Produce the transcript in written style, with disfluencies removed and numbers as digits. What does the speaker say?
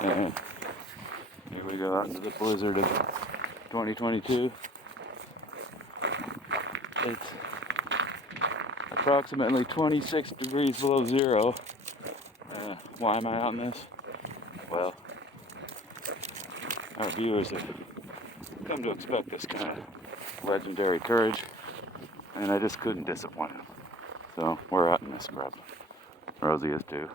And here we go out into the blizzard of 2022. It's approximately 26 degrees below zero. Why am I out in this? Well, our viewers have come to expect this kind of legendary courage, and I just couldn't disappoint them. So we're out in this scrub. Rosie is too.